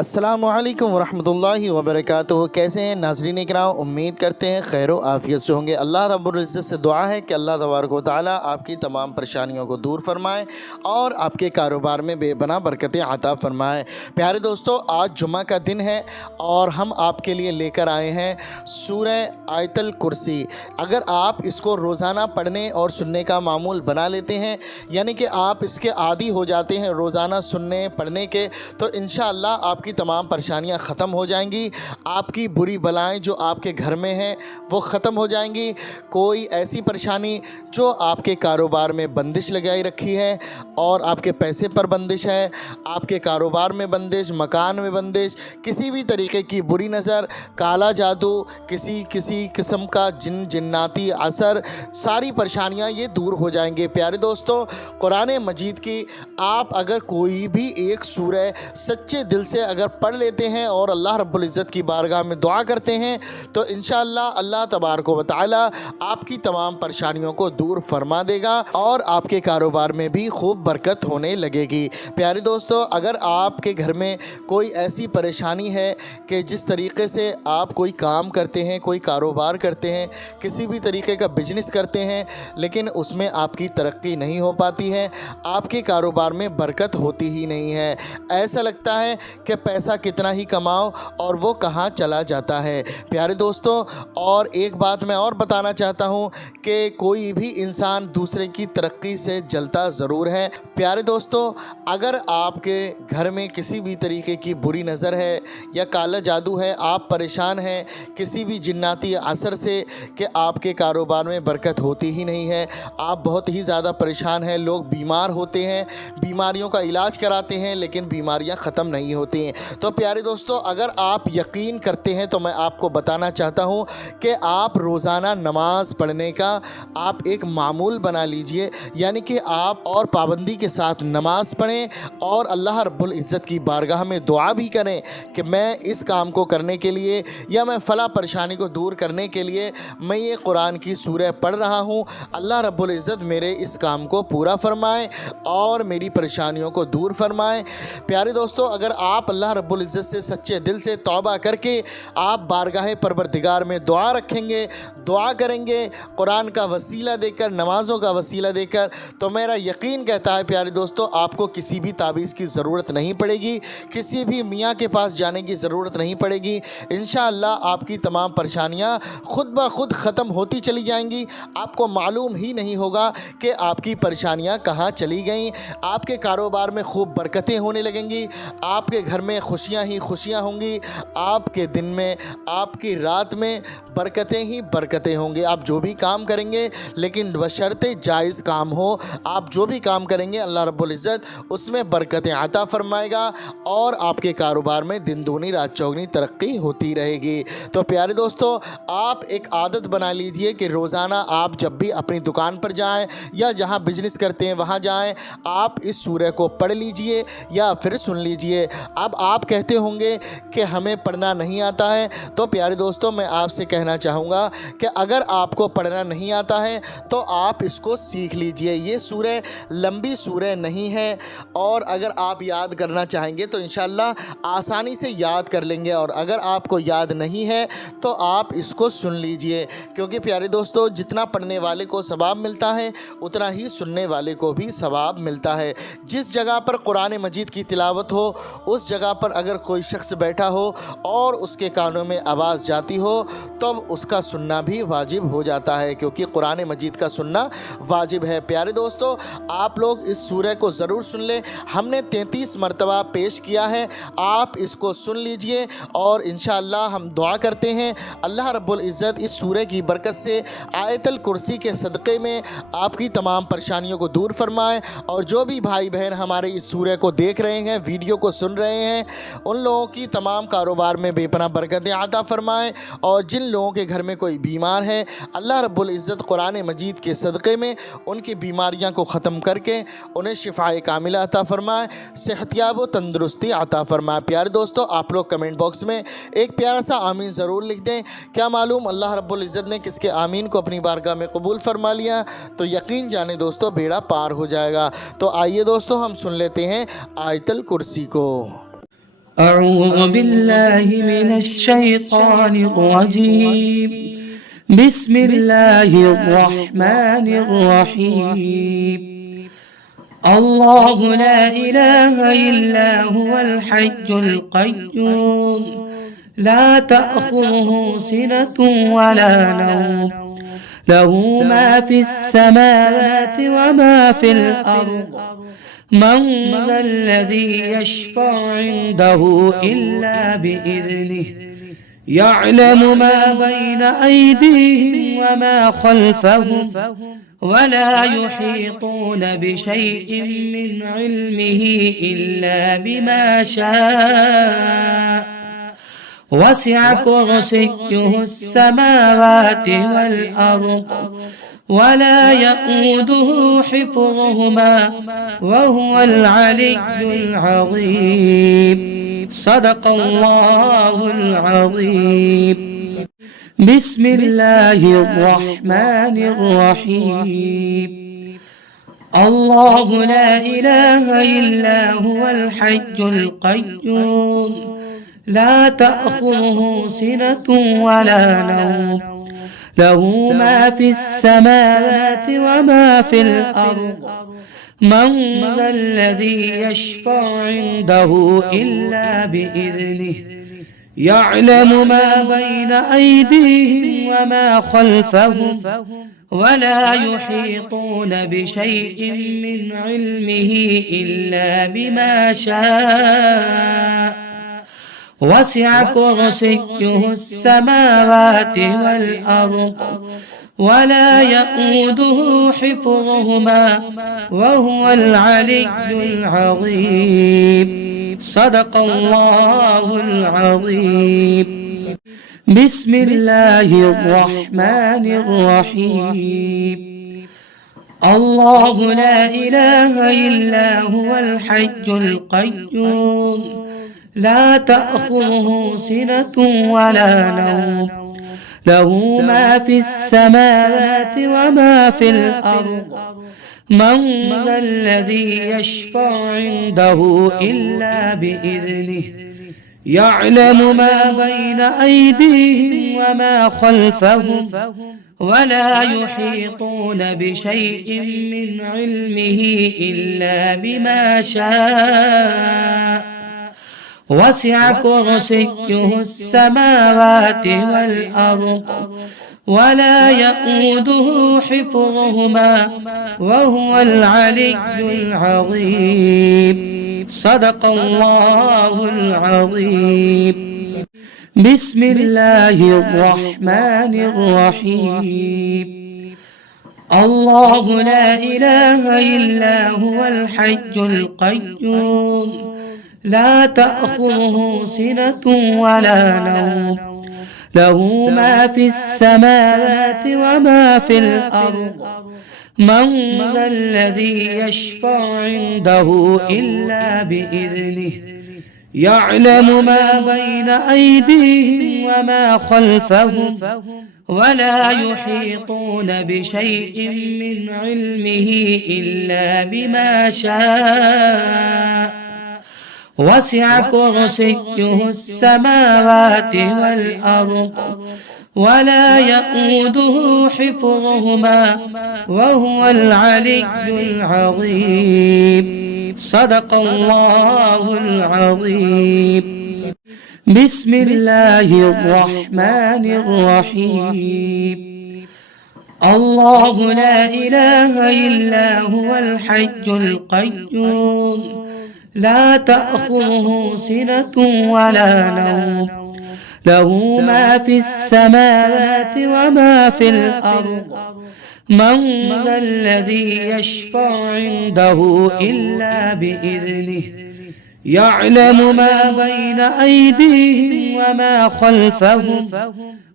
अस्सलामुअलैकुम वरहमतुल्लाहि वबरकातुहू। कैसे हैं नाज़रीन इकराम, उम्मीद करते हैं खैर व आफ़ियत से होंगे। अल्लाह रब्बुल इज़्ज़त से दुआ है कि अल्लाह तबारक व तआला आपकी तमाम परेशानियों को दूर फरमाए और आपके कारोबार में बेपनाह बरकतें अता फरमाए। प्यारे दोस्तों, आज जुमा का दिन है और हम आपके लिए लेकर आए हैं सूरह आयतल कुर्सी। अगर आप इसको रोज़ाना पढ़ने और सुनने का मामूल बना लेते हैं, यानी कि आप इसके आदी हो जाते हैं रोज़ाना सुनने पढ़ने के, तो इंशाअल्लाह आपकी तमाम परेशानियां ख़त्म हो जाएंगी। आपकी बुरी बलाएं जो आपके घर में हैं वो ख़त्म हो जाएंगी। कोई ऐसी परेशानी जो आपके कारोबार में बंदिश लगाई रखी है और आपके पैसे पर बंदिश है, आपके कारोबार में बंदिश, मकान में बंदिश, किसी भी तरीके की बुरी नज़र, काला जादू, किसी किस्म का जिन्नाती असर, सारी परेशानियां ये दूर हो जाएंगे। प्यारे दोस्तों, कुरान मजीद की आप अगर कोई भी एक सूरह सच्चे दिल से अगर पढ़ लेते हैं और अल्लाह रब्बुल इज़्ज़त की बारगाह में दुआ करते हैं तो इंशाअल्लाह अल्लाह तबारक व तआला आपकी तमाम परेशानियों को दूर फरमा देगा और आपके कारोबार में भी खूब बरकत होने लगेगी। प्यारे दोस्तों, अगर आपके घर में कोई ऐसी परेशानी है कि जिस तरीके से आप कोई काम करते हैं, कोई कारोबार करते हैं, किसी भी तरीके का बिजनेस करते हैं, लेकिन उसमें आपकी तरक्की नहीं हो पाती है, आपके कारोबार में बरकत होती ही नहीं है, ऐसा लगता है कि पैसा कितना ही कमाओ और वो कहाँ चला जाता है। प्यारे दोस्तों, और एक बात मैं और बताना चाहता हूँ कि कोई भी इंसान दूसरे की तरक्की से जलता ज़रूर है। प्यारे दोस्तों, अगर आपके घर में किसी भी तरीके की बुरी नज़र है या काला जादू है, आप परेशान हैं किसी भी जिन्नाती असर से कि आपके कारोबार में बरकत होती ही नहीं है, आप बहुत ही ज़्यादा परेशान हैं, लोग बीमार होते हैं, बीमारियों का इलाज कराते हैं लेकिन बीमारियां ख़त्म नहीं होती हैं, तो प्यारे दोस्तों, अगर आप यकीन करते हैं तो मैं आपको बताना चाहता हूं कि आप रोज़ाना नमाज़ पढ़ने का आप एक मामूल बना लीजिए, यानी कि आप और पाबंदी के साथ नमाज़ पढ़ें और अल्लाह रब्बुल इज़्ज़त की बारगाह में दुआ भी करें कि मैं इस काम को करने के लिए या मैं फ़ला परेशानी को दूर करने के लिए मैं ये कुरान की सूरह पढ़ रहा हूँ, अल्लाह रब्बुल इज़्ज़त मेरे इस काम को पूरा फरमाए और मेरी परेशानियों को दूर फरमाए। प्यारे दोस्तों, अगर आप अल्लाह रब्बुल इज़्ज़त से सच्चे दिल से तौबा करके आप बारगाह परवरदिगार में दुआ रखेंगे, दुआ करेंगे कुरान का वसीला देकर, नमाज़ों का वसीला देकर, तो मेरा यकीन कहता है प्यारे दोस्तों, आपको किसी भी ताबीज़ की ज़रूरत नहीं पड़ेगी, किसी भी मियाँ के पास जाने की ज़रूरत नहीं पड़ेगी। इंशाअल्लाह आपकी तमाम परेशानियाँ खुद ब खुद ख़त्म होती चली जाएंगी, आपको मालूम ही नहीं होगा कि आपकी परेशानियाँ कहाँ चली गईं। आपके कारोबार में खूब बरकतें होने लगेंगी, आपके घर में खुशियाँ ही खुशियाँ होंगी, आपके दिन में, आपकी रात में बरकतें ही बरकतें होंगी। आप जो भी काम करेंगे, लेकिन बशर्ते जायज़ काम हो, आप जो भी काम करेंगे अल्लाह रब्बुल इज़्ज़त उसमें बरकतें अता फरमाएगा और आपके कारोबार में दिन दूनी रात चौगनी तरक्की होती रहेगी। तो प्यारे दोस्तों, आप एक आदत बना लीजिए कि रोज़ाना आप जब भी अपनी दुकान पर जाएं या जहां बिजनेस करते हैं वहां जाएं, आप इस सूरह को पढ़ लीजिए या फिर सुन लीजिए। अब आप कहते होंगे कि हमें पढ़ना नहीं आता है, तो प्यारे दोस्तों, मैं आपसे कहना चाहूँगा कि अगर आपको पढ़ना नहीं आता है तो आप इसको सीख लीजिए। ये सूरह लंबी सूरह नहीं है और अगर आप याद करना चाहेंगे तो इंशाअल्लाह आसानी से याद कर लेंगे, और अगर आपको याद नहीं है तो आप इसको सुन लीजिए, क्योंकि प्यारे दोस्तों, जितना पढ़ने वाले को सवाब मिलता है उतना ही सुनने वाले को भी सवाब मिलता है। जिस जगह पर कुरान मजीद की तिलावत हो उस जगह पर अगर कोई शख्स बैठा हो और उसके कानों में आवाज़ जाती हो तब उसका सुनना भी वाजिब हो जाता है, क्योंकि कुरान मजीद का सुनना वाजिब है। प्यारे दोस्तों, आप लोग इस सूरह को ज़रूर सुन लें, हमने 33 मरतबा पेश किया है, आप इसको सुन लीजिए और इंशाअल्लाह हम दुआ करते हैं अल्लाह रब्बुल इज़्ज़त इस सूरह की बरकत से आयतल कुर्सी के सदक़े में आपकी तमाम परेशानियों को दूर फरमाए। और जो भी भाई बहन हमारे इस सूरह को देख रहे हैं, वीडियो को सुन रहे हैं, उन लोगों की तमाम कारोबार में बेपनाह बरकतें अता फरमाएँ, और जिन लोगों के घर में कोई बीमार है अल्लाह रब्बुल इज़्ज़त कुरान मजीद के सदक़े में उनकी बीमारियां को ख़त्म करके उन्हें शिफ़ाए कामिला अता फरमाए, सेहतियाब व तंदुरुस्ती अता फरमाए। प्यारे दोस्तों, आप लोग कमेंट बॉक्स में एक प्यारा सा आमीन ज़रूर लिख दें। क्या मालूम अल्लाह रब्बुल इज़्ज़त ने किसके आमीन को अपनी बारगाह में कबूल फरमा लिया तो यकीन जाने दोस्तों बेड़ा पार हो जाएगा। तो आइए दोस्तों, हम सुन लेते हैं आयतल कुर्सी को। أعوذ بالله من الشيطان الرجيم. بسم الله الرحمن الرحيم. الله لا إله إلا هو الحي القيوم لا تأخذه سنة ولا نوم له ما في السماوات وما في الأرض من ذا الذي يشفع عنده إلا بإذنه يعلم ما بين أيديهم وما خلفهم ولا يحيطون بشيء من علمه إلا بما شاء وسع كرسيه السماوات والأرض ولا يؤوده حفظهما وهو العلي العظيم. صدق الله العظيم. بسم الله الرحمن الرحيم. الله لا إله إلا هو الحي القيوم لا تأخذه سنة ولا نوم له ما في السماوات وما في الأرض من ذا الذي يشفع عنده إلا بإذنه يعلم ما بين أيديهم وما خلفهم ولا يحيطون بشيء من علمه إلا بما شاء وسع كرسيه السماوات والأرض ولا يؤوده حفظهما وهو العلي العظيم. صدق الله العظيم. بسم الله الرحمن الرحيم. الله لا إله إلا هو الحي القيوم لا تأخذه سنة ولا نوم له ما في السماوات وما في الأرض من ذا الذي يشفع عنده إلا بإذنه يعلم ما بين أيديهم وما خلفهم ولا يحيطون بشيء من علمه إلا بما شاء وسع كرسيه السماوات والأرض ولا يؤوده حفظهما وهو العلي العظيم. صدق الله العظيم. بسم الله الرحمن الرحيم. الله لا إله إلا هو الحي القيوم لا تأخذه سنة ولا نوم له ما في السماوات وما في الأرض من ذا الذي يشفع عنده إلا بإذنه يعلم ما بين أيديهم وما خلفهم ولا يحيطون بشيء من علمه إلا بما شاء وسع كرسيه السماوات والأرض ولا يؤوده حفظهما وهو العلي العظيم. صدق الله العظيم. بسم الله الرحمن الرحيم. الله لا إله إلا هو الحي القيوم لا تأخذه سنة ولا نوم له ما في السماوات وما في الأرض من ذا الذي يشفع عنده إلا بإذنه يعلم ما بين أيديهم وما خلفهم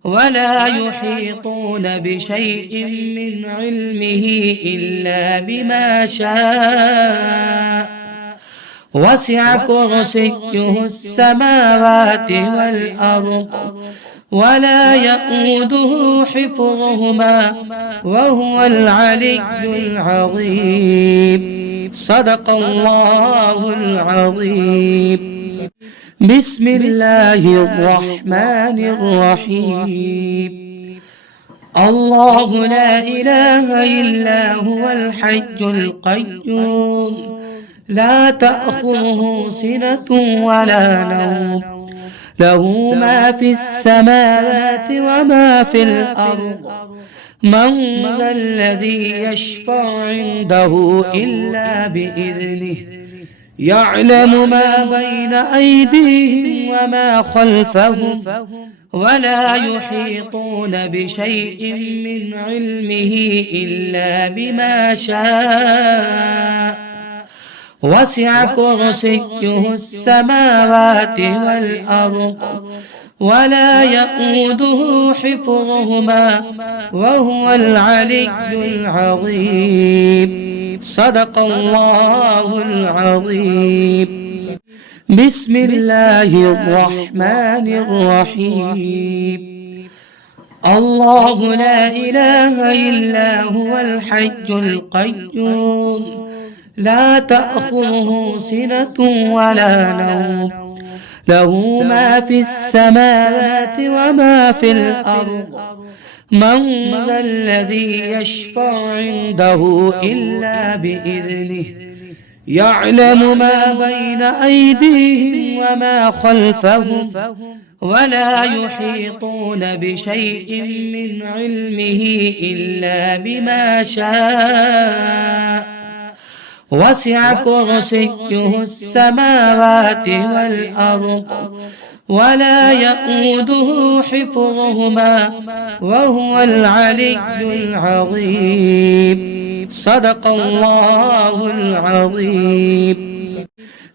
ولا يحيطون بشيء من علمه إلا بما شاء وسع كرسيه السماوات والأرض ولا يؤوده حفظهما وهو العلي العظيم. صدق الله العظيم. بسم الله الرحمن الرحيم. الله لا إله إلا هو الحي القيوم لا تأخذه سنة ولا نوم له ما في السماوات وما في الأرض من ذا الذي يشفع عنده إلا بإذنه يعلم ما بين أيديهم وما خلفهم ولا يحيطون بشيء من علمه إلا بما شاء وسع كرسيه السماوات والأرض ولا يؤوده حفظهما وهو العلي العظيم. صدق الله العظيم. بسم الله الرحمن الرحيم. الله لا إله إلا هو الحي القيوم لا تأخذه سنة ولا نوم له ما في السماوات وما في الأرض من ذا الذي يشفع عنده إلا بإذنه يعلم ما بين أيديهم وما خلفهم ولا يحيطون بشيء من علمه إلا بما شاء وسع كرسيه السماوات والأرض ولا يؤوده حفظهما وهو العلي العظيم. صدق الله العظيم.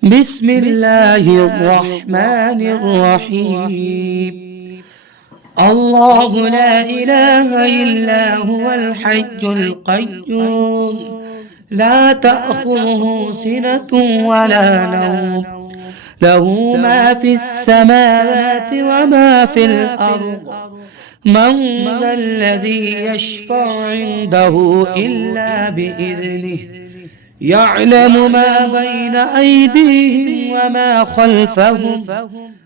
بسم الله الرحمن الرحيم. الله لا إله إلا هو الحي القيوم لا تأخذه سنة ولا نوم له ما في السماوات وما في الأرض من ذا الذي يشفع عنده إلا بإذنه يعلم ما بين أيديهم وما خلفهم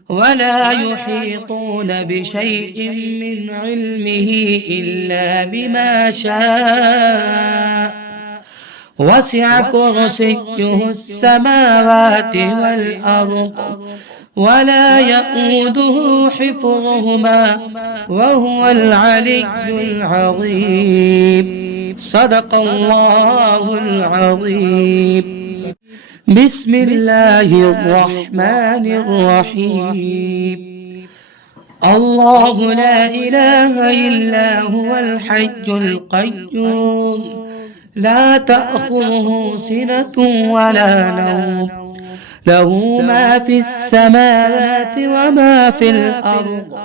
ولا يحيطون بشيء من علمه إلا بما شاء وسع كرسيه السماوات والأرض ولا يؤوده حفظهما وهو العلي العظيم. صدق الله العظيم. بسم الله الرحمن الرحيم. الله لا إله إلا هو الحي القيوم لا تأخذه سنة ولا نوم له ما في السماوات وما في الأرض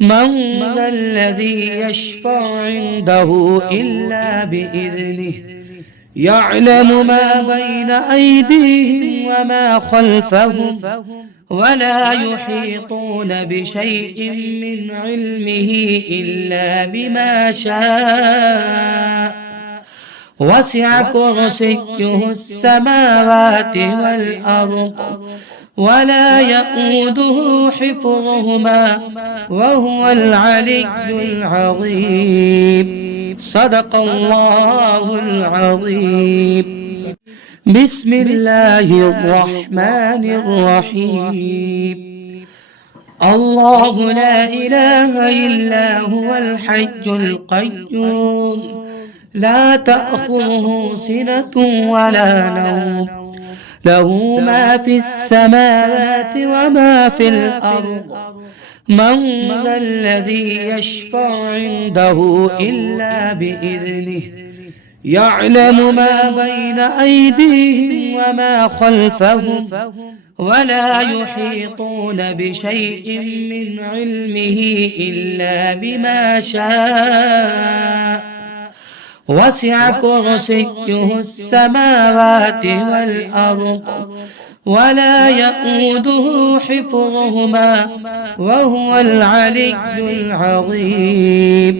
من ذا الذي يشفع عنده إلا بإذنه يعلم ما بين أيديهم وما خلفهم ولا يحيطون بشيء من علمه إلا بما شاء وسع كرسيه السماوات والأرض ولا يؤوده حفظهما وهو العلي العظيم. صدق الله العظيم. بسم الله الرحمن الرحيم. الله لا إله إلا هو الحي القيوم لا تأخذه سنة ولا نوم له ما في السماوات وما في الأرض من ذا الذي يشفع عنده إلا بإذنه يعلم ما بين أيديهم وما خلفهم ولا يحيطون بشيء من علمه إلا بما شاء وسع كرسيه السماوات والأرض ولا يؤوده حفظهما وهو العلي العظيم.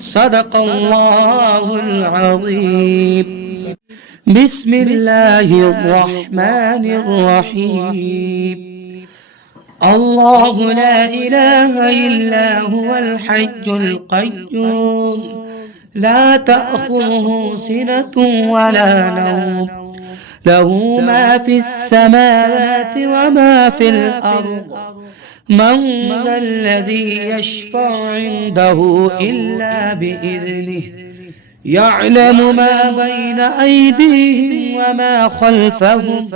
صدق الله العظيم. بسم الله الرحمن الرحيم. الله لا إله إلا هو الحي القيوم لا تأخذه سنة ولا نوم له ما في السماوات وما في الأرض من ذا الذي يشفع عنده إلا بإذنه يعلم ما بين أيديهم وما خلفهم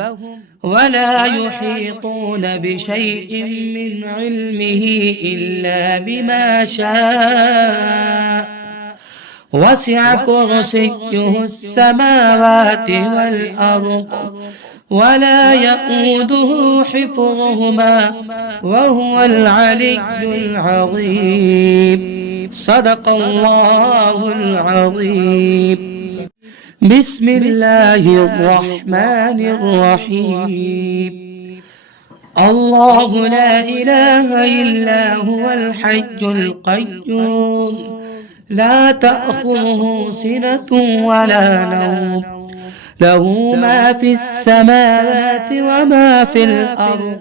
ولا يحيطون بشيء من علمه إلا بما شاء وسع كرسيه السماوات والأرض ولا يؤوده حفظهما وهو العلي العظيم صدق الله العظيم. بسم الله الرحمن الرحيم. الله لا إله إلا هو الحي القيوم لا تأخذه سنة ولا نوم له ما في السماوات وما في الأرض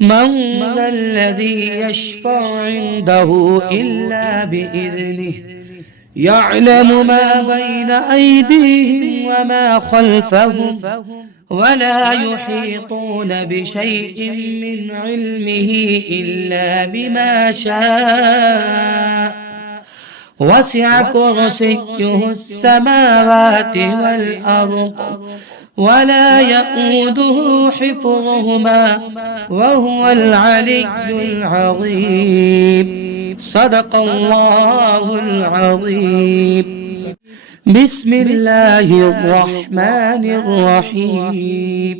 من ذا الذي يشفع عنده إلا بإذنه يعلم ما بين أيديهم وما خلفهم ولا يحيطون بشيء من علمه إلا بما شاء وسع كرسيه السماوات والأرض ولا يؤوده حفظهما وهو العلي العظيم صدق الله العظيم. بسم الله الرحمن الرحيم.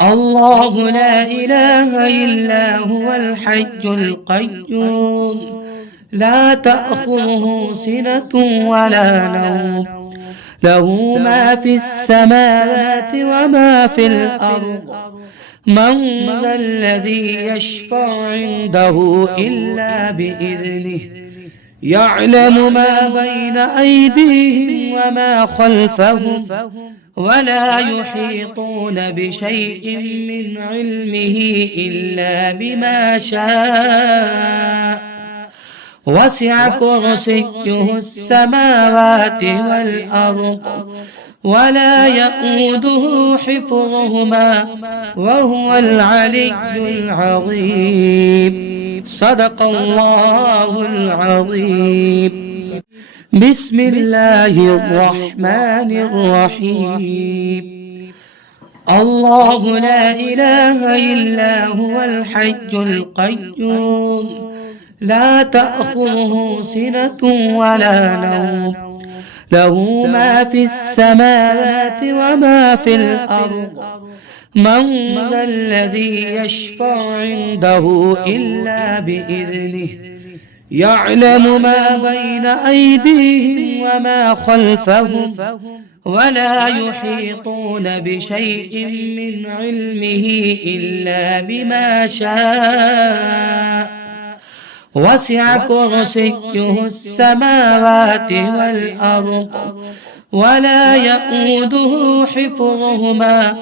الله لا إله إلا هو الحي القيوم لا تأخذه سنة ولا نوم له ما في السماوات وما في الأرض من ذا الذي يشفع عنده إلا بإذنه يعلم ما بين أيديهم وما خلفهم ولا يحيطون بشيء من علمه إلا بما شاء وسع كرسيه السماوات والأرض ولا يؤوده حفظهما وهو العلي العظيم صدق الله العظيم. بسم الله الرحمن الرحيم. الله لا إله إلا هو الحي القيوم لا تأخذه سنة ولا نوم له ما في السماوات وما في الأرض من ذا الذي يشفع عنده إلا بإذنه يعلم ما بين أيديهم وما خلفهم ولا يحيطون بشيء من علمه إلا بما شاء وسع كرسيه السماوات والأرض ولا يؤوده حفظهما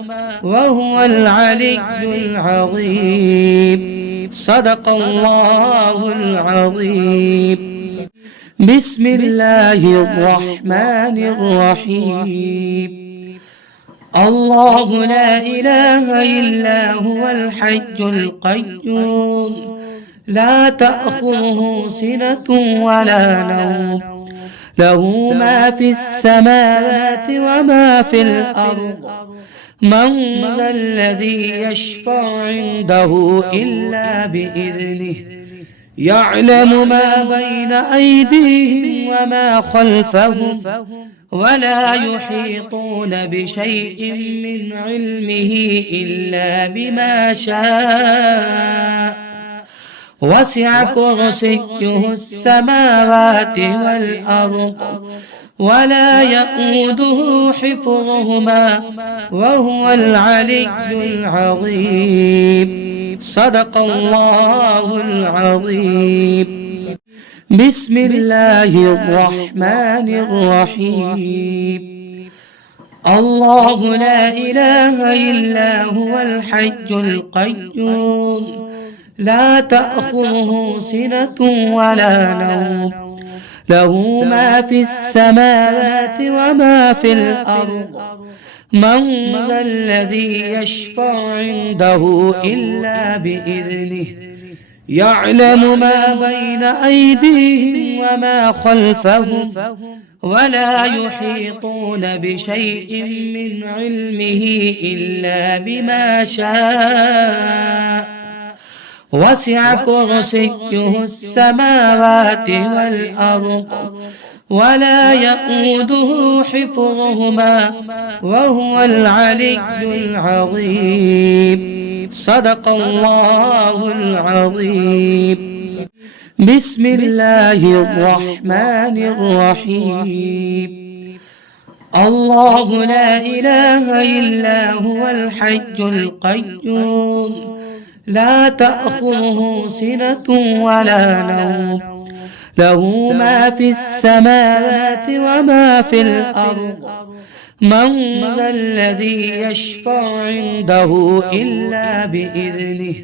وهو العلي العظيم صدق الله العظيم. بسم الله الرحمن الرحيم. الله لا إله إلا هو الحي القيوم لا تأخذه سنة ولا نوم له ما في السماوات وما في الأرض من ذا الذي يشفع عنده إلا بإذنه يعلم ما بين أيديهم وما خلفهم ولا يحيطون بشيء من علمه إلا بما شاء وسع كرسيه السماوات والأرض ولا يؤوده حفظهما وهو العلي العظيم صدق الله العظيم. بسم الله الرحمن الرحيم. الله لا إله إلا هو الحي القيوم لا تأخذه سنة ولا نوم له ما في السماوات وما في الأرض من ذا الذي يشفع عنده إلا بإذنه يعلم ما بين أيديهم وما خلفهم ولا يحيطون بشيء من علمه إلا بما شاء وسع كرسيه السماوات والأرض ولا يؤوده حفظهما وهو العلي العظيم صدق الله العظيم. بسم الله الرحمن الرحيم. الله لا إله إلا هو الحي القيوم لا تأخذه سنة ولا نوم له ما في السماوات وما في الأرض من ذا الذي يشفع عنده إلا بإذنه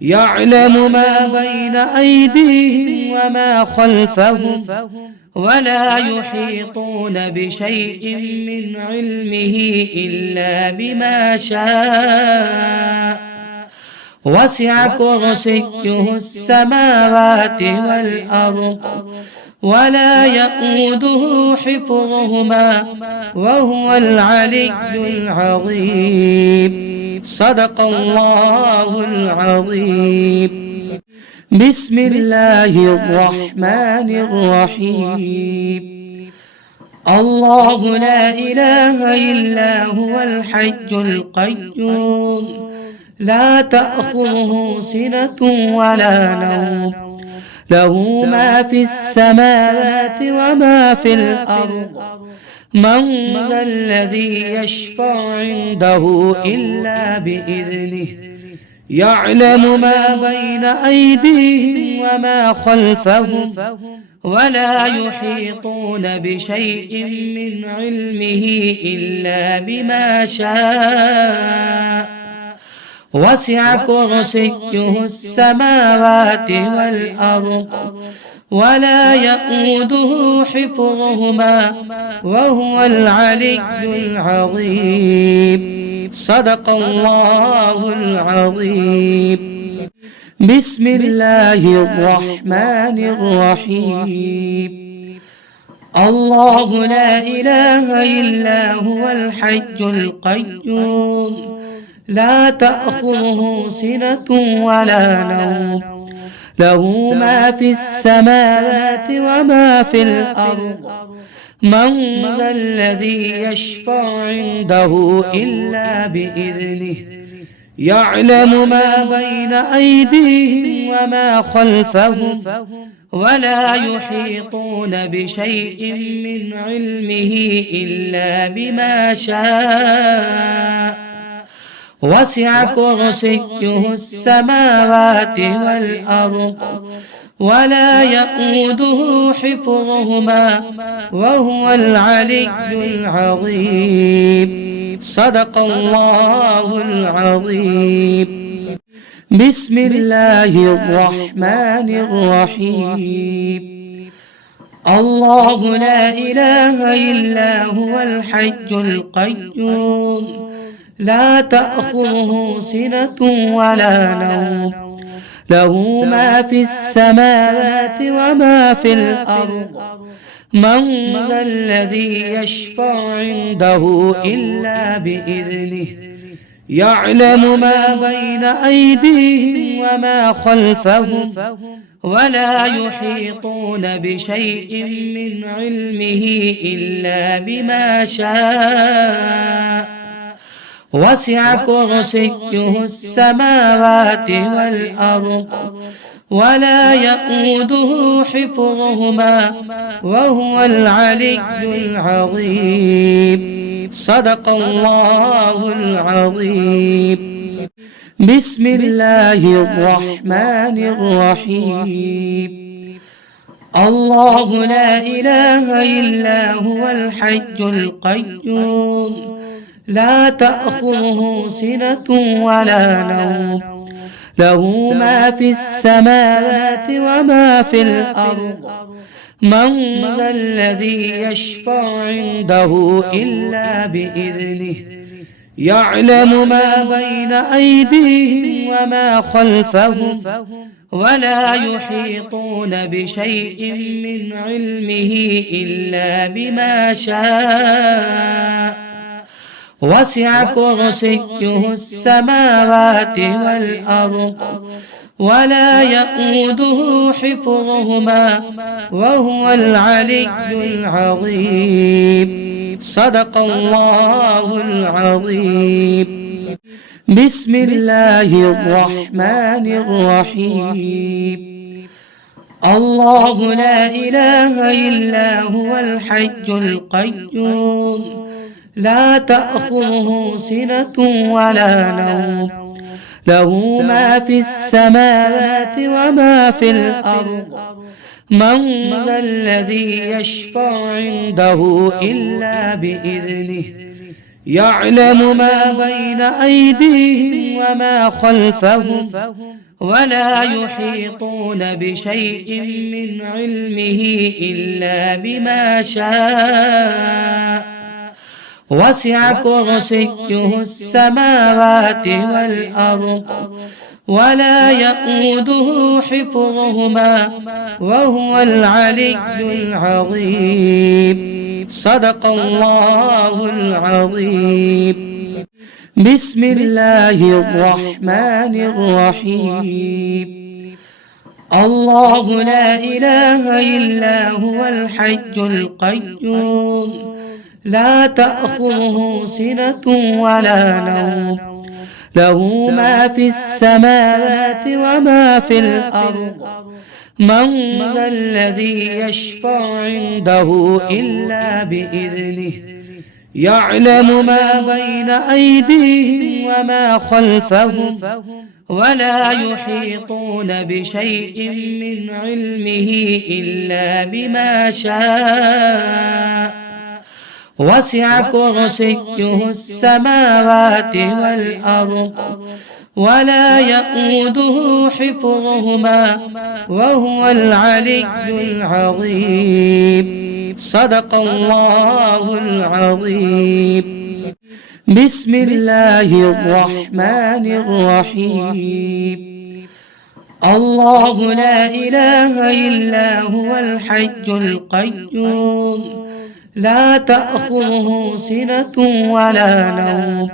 يعلم ما بين أيديهم وما خلفهم ولا يحيطون بشيء من علمه إلا بما شاء وسع كرسيه السماوات والأرض ولا يؤوده حفظهما وهو العلي العظيم صدق الله العظيم. بسم الله الرحمن الرحيم. الله لا إله إلا هو الحي القيوم لا تأخذه سنة ولا نوم له ما في السماوات وما في الأرض من ذا الذي يشفع عنده إلا بإذنه يعلم ما بين أيديهم وما خلفهم ولا يحيطون بشيء من علمه إلا بما شاء وسع كرسيه السماوات والأرض ولا يؤوده حفظهما وهو العلي العظيم صدق الله العظيم. بسم الله الرحمن الرحيم. الله لا إله إلا هو الحي القيوم لا تأخذه سنة ولا نوم له ما في السماوات وما في الأرض من ذا الذي يشفع عنده إلا بإذنه يعلم ما بين أيديهم وما خلفهم ولا يحيطون بشيء من علمه إلا بما شاء وسع كرسيه السماوات والأرض ولا يؤوده حفظهما وهو العلي العظيم صدق الله العظيم. بسم الله الرحمن الرحيم. الله لا إله إلا هو الحي القيوم لا تأخذه سنة ولا نوم له ما في السماوات وما في الأرض من ذا الذي يشفع عنده إلا بإذنه يعلم ما بين أيديهم وما خلفهم ولا يحيطون بشيء من علمه إلا بما شاء وسع كرسيه السماوات والأرض ولا يؤوده حفظهما وهو العلي العظيم صدق الله العظيم. بسم الله الرحمن الرحيم. الله لا إله إلا هو الحي القيوم لا تأخذه سنة ولا نوم له ما في السماوات وما في الأرض من ذا الذي يشفع عنده إلا بإذنه يعلم ما بين أيديهم وما خلفهم ولا يحيطون بشيء من علمه إلا بما شاء وسع كرسيه السماوات والأرض ولا يؤوده حفظهما وهو العلي العظيم صدق الله العظيم. بسم الله الرحمن الرحيم. الله لا إله إلا هو الحي القيوم لا تأخذه سنة ولا نوم له ما في السماوات وما في الأرض من ذا الذي يشفع عنده إلا بإذنه يعلم ما بين أيديهم وما خلفهم ولا يحيطون بشيء من علمه إلا بما شاء وسع كرسيه السماوات والأرض ولا يؤوده حفظهما وهو العلي العظيم صدق الله العظيم. بسم الله الرحمن الرحيم. الله لا إله إلا هو الحي القيوم لا تأخذه سنة ولا نوم له ما في السماوات وما في الأرض من ذا الذي يشفع عنده إلا بإذنه يعلم ما بين أيديهم وما خلفهم ولا يحيطون بشيء من علمه إلا بما شاء وسع كرسيه السماوات والأرض ولا يؤوده حفظهما وهو العلي العظيم صدق الله العظيم. بسم الله الرحمن الرحيم. الله لا إله إلا هو الحي القيوم لا تأخذه سنة ولا نوم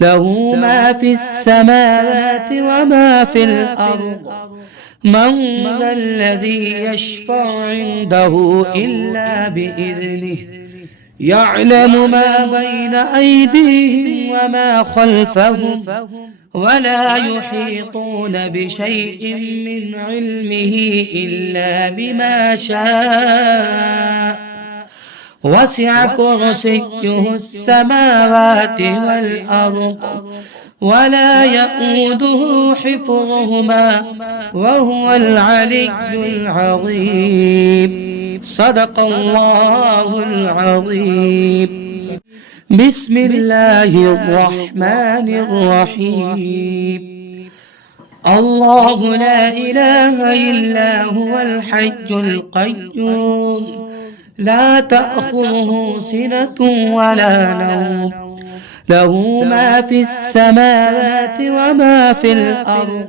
له ما في السماوات وما في الأرض من ذا الذي يشفع عنده إلا بإذنه يعلم ما بين أيديهم وما خلفهم ولا يحيطون بشيء من علمه إلا بما شاء وسع كرسيه السماوات والأرض ولا يؤوده حفظهما وهو العلي العظيم صدق الله العظيم. بسم الله الرحمن الرحيم. الله لا إله إلا هو الحي القيوم لا تأخذه سنة ولا نوم له ما في السماوات وما في الأرض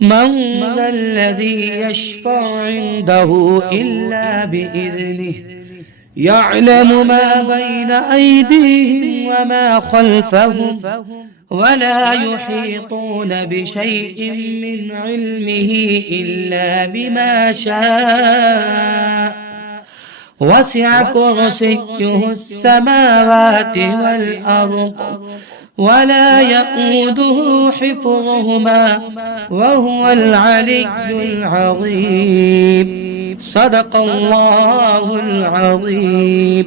من ذا الذي يشفع عنده إلا بإذنه يعلم ما بين أيديهم وما خلفهم ولا يحيطون بشيء من علمه إلا بما شاء وسع كرسيه السماوات والأرض ولا يؤوده حفظهما وهو العلي العظيم صدق الله العظيم.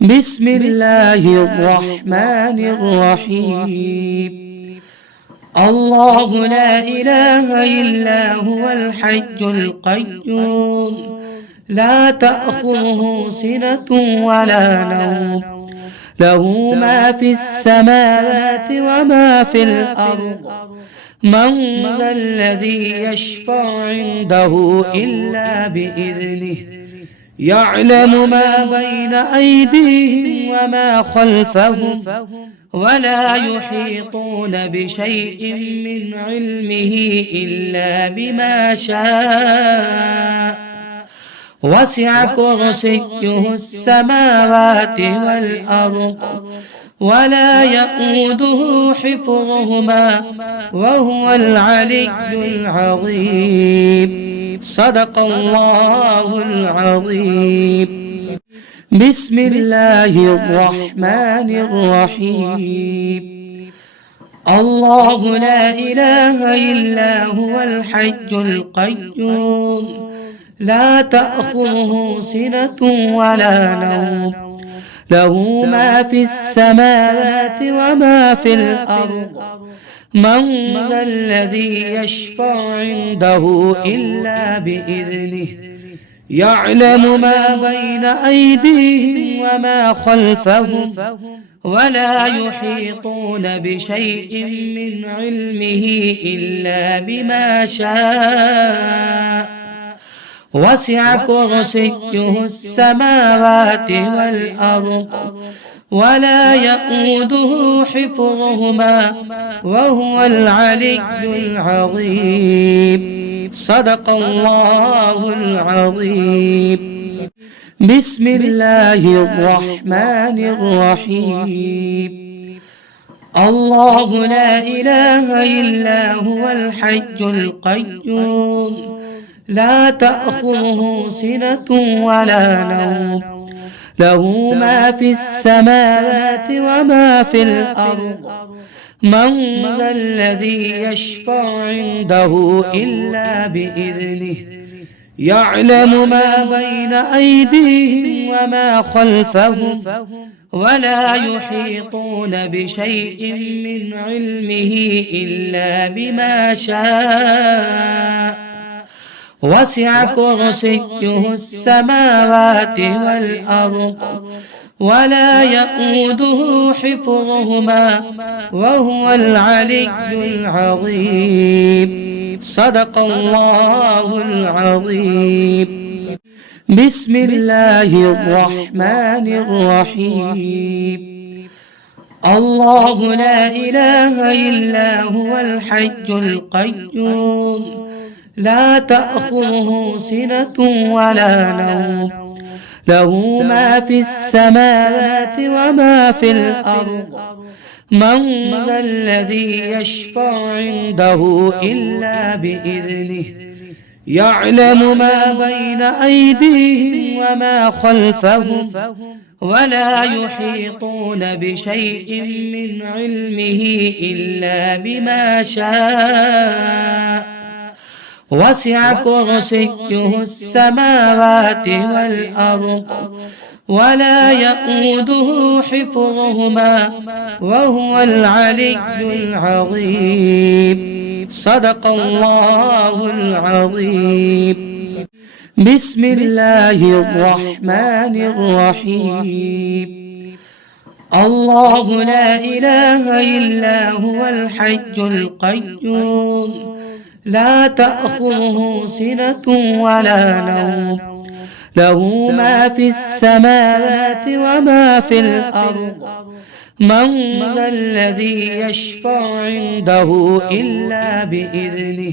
بسم الله الرحمن الرحيم. الله لا إله إلا هو الحي القيوم لا تأخذه سنة ولا نوم له ما في السماوات وما في الأرض من ذا الذي يشفع عنده إلا بإذنه يعلم ما بين أيديهم وما خلفهم ولا يحيطون بشيء من علمه إلا بما شاء وسع كرسيه السماوات والأرض ولا يؤوده حفظهما وهو العلي العظيم صدق الله العظيم. بسم الله الرحمن الرحيم. الله لا إله إلا هو الحي القيوم لا تأخذه سنة ولا نوم له ما في السماوات وما في الأرض من ذا الذي يشفع عنده إلا بإذنه يعلم ما بين أيديهم وما خلفهم ولا يحيطون بشيء من علمه إلا بما شاء وسع كرسيه السماوات والأرض ولا يؤوده حفظهما وهو العلي العظيم صدق الله العظيم. بسم الله الرحمن الرحيم. الله لا إله إلا هو الحي القيوم لا تأخذه سنة ولا نوم له ما في السماوات وما في الأرض من ذا الذي يشفع عنده إلا بإذنه يعلم ما بين أيديهم وما خلفهم ولا يحيطون بشيء من علمه إلا بما شاء وسع كرسيه السماوات والأرض ولا يؤوده حفظهما وهو العلي العظيم صدق الله العظيم. بسم الله الرحمن الرحيم. الله لا إله إلا هو الحي القيوم لا تأخذه سنة ولا نوم له ما في السماوات وما في الأرض من ذا الذي يشفع عنده إلا بإذنه يعلم ما بين أيديهم وما خلفهم ولا يحيطون بشيء من علمه إلا بما شاء وسع كرسيه السماوات والأرض ولا يؤوده حفظهما وهو العلي العظيم صدق الله العظيم. بسم الله الرحمن الرحيم. الله لا إله إلا هو الحي القيوم لا تأخذه سنة ولا نوم له ما في السماوات وما في الأرض من ذا الذي يشفع عنده إلا بإذنه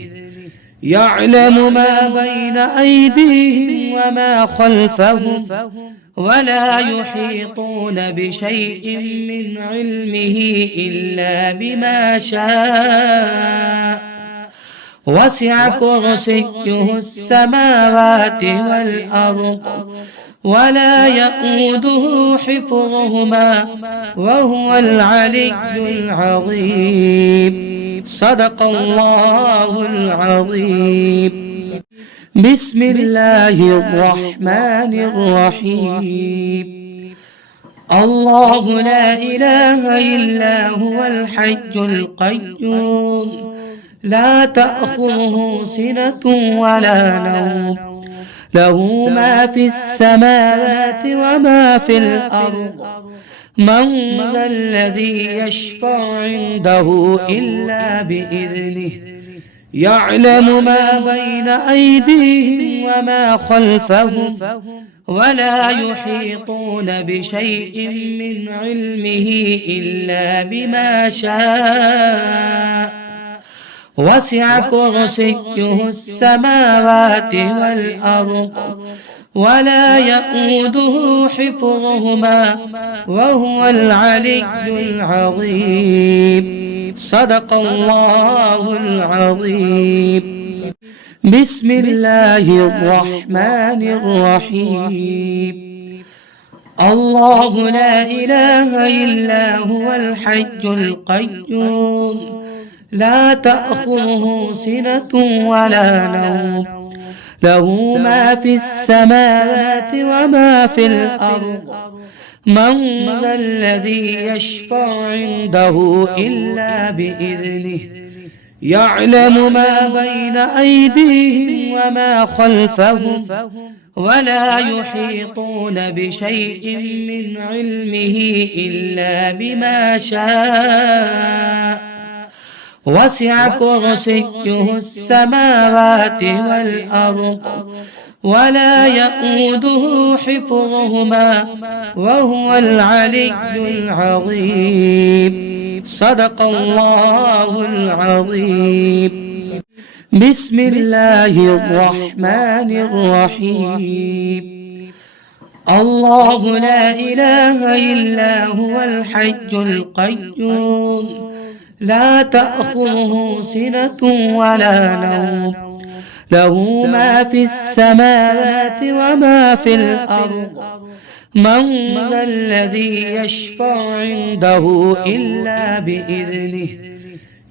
يعلم ما بين أيديهم وما خلفهم ولا يحيطون بشيء من علمه إلا بما شاء وسع كرسيه السماوات والأرض ولا يؤوده حفظهما وهو العلي العظيم صدق الله العظيم. بسم الله الرحمن الرحيم. الله لا إله إلا هو الحي القيوم لا تأخذه سنة ولا نوم له ما في السماوات وما في الأرض من ذا الذي يشفع عنده إلا بإذنه يعلم ما بين أيديهم وما خلفهم ولا يحيطون بشيء من علمه إلا بما شاء وسع كرسيه السماوات والأرض ولا يؤوده حفظهما وهو العلي العظيم. صدق الله العظيم. بسم الله الرحمن الرحيم. الله لا إله إلا هو الحي القيوم لا تأخذه سنة ولا نوم له ما في السماوات وما في الأرض من ذا الذي يشفع عنده إلا بإذنه يعلم ما بين أيديهم وما خلفهم ولا يحيطون بشيء من علمه إلا بما شاء وسع كرسيه السماوات والأرض ولا يؤوده حفظهما وهو العلي العظيم. صدق الله العظيم. بسم الله الرحمن الرحيم. الله لا إله إلا هو الحي القيوم لا تأخذه سنة ولا نوم له ما في السماوات وما في الأرض من ذا الذي يشفع عنده إلا بإذنه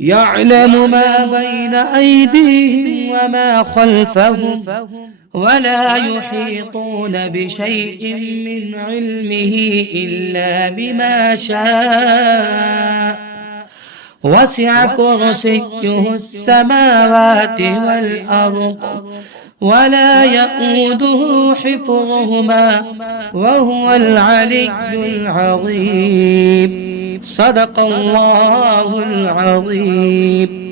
يعلم ما بين أيديهم وما خلفهم ولا يحيطون بشيء من علمه إلا بما شاء وسع كرسيه السماوات والأرض ولا يؤوده حفظهما وهو العلي العظيم. صدق الله العظيم.